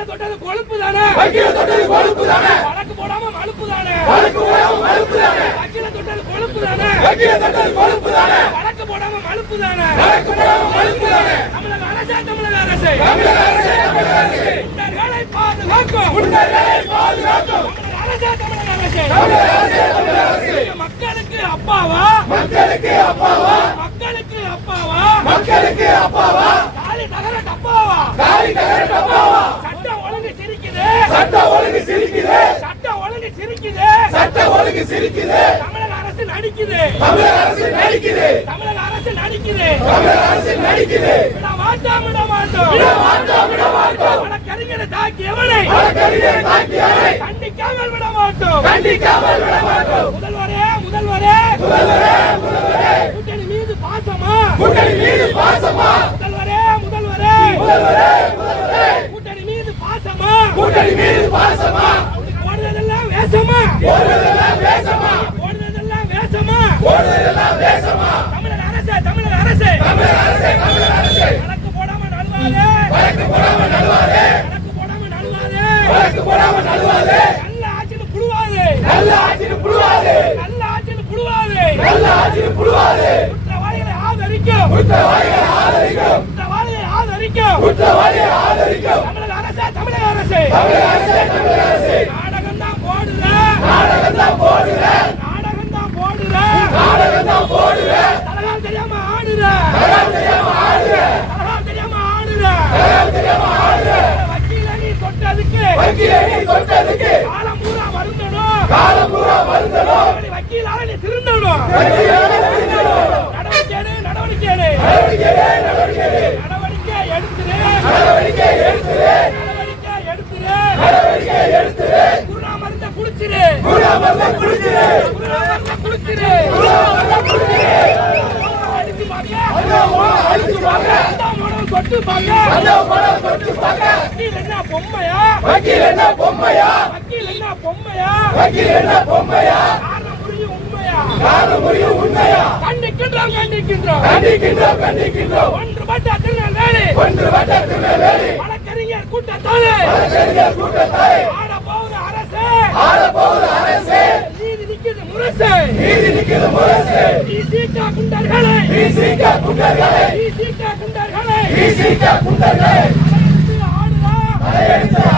வக்கீல தொட்டது கொழுப்பு தானே, வழக்கு போடாம மழுப்பு தானே, வக்கீல தொட்டது கொழுப்பு தானே, வழக்கு போடாம மழுப்பு தானே, தமிழக அரசே, தமிழக அரசே, குண்டர்களை பாதுகாக்கும், தமிழக அரசே, தமிழக அரசே, மக்களுக்கு அப்பாவா, மக்களுக்கு அப்பாவா, காலி நகர டப்பாவா, சட்டம் ஒழுங்கு சிரிக்குது, சட்டம் ஒழுங்கு சிரிக்குது, தமிழக அரசு நடிக்குது, விட மாட்டோம், வழக்கறிஞரை தாக்கியவனை கண்டிக்காமல் விட மாட்டோம், முதல்வரே, கூட்டணி மீது பாசமா, முதல்வரே, கூட்டணி மீது பாசமா, போடுறதெல்லாம் வேஷமா, தமிழக அரசே, வழக்கு போடாம நழுவாதே, நல்ல ஆட்சின்னு புழுவாதே, குற்றவாளிகளை ஆதரிக்கும், தமிழக அரசே, நாடகம் தான் போடுற, தலகால் தெரியாம ஆடுற, வக்கீல நீ தொட்டதுக்கு காலம் பூரா வருந்தணும், வக்கீலால நீ திருந்தணும், நடவடிக்கை எடுத்துரு, குருணா மருந்த குடிச்சிரு, தொட்டு பாக்க, வக்கீல் என்ன பொம்மையா, காரணம் புரியும் உண்மையா, கண்டிக்கின்றோம், ஒன்றுபட்ட திருநெல்வேலி, வழக்கறிஞர் கூட்டத்தாலே, ஆட போகிற அரசே, நீதி நிற்கிறது முரசே, சீட்டா குண்டர்களை, தலையெடுத்து ஆடுதா,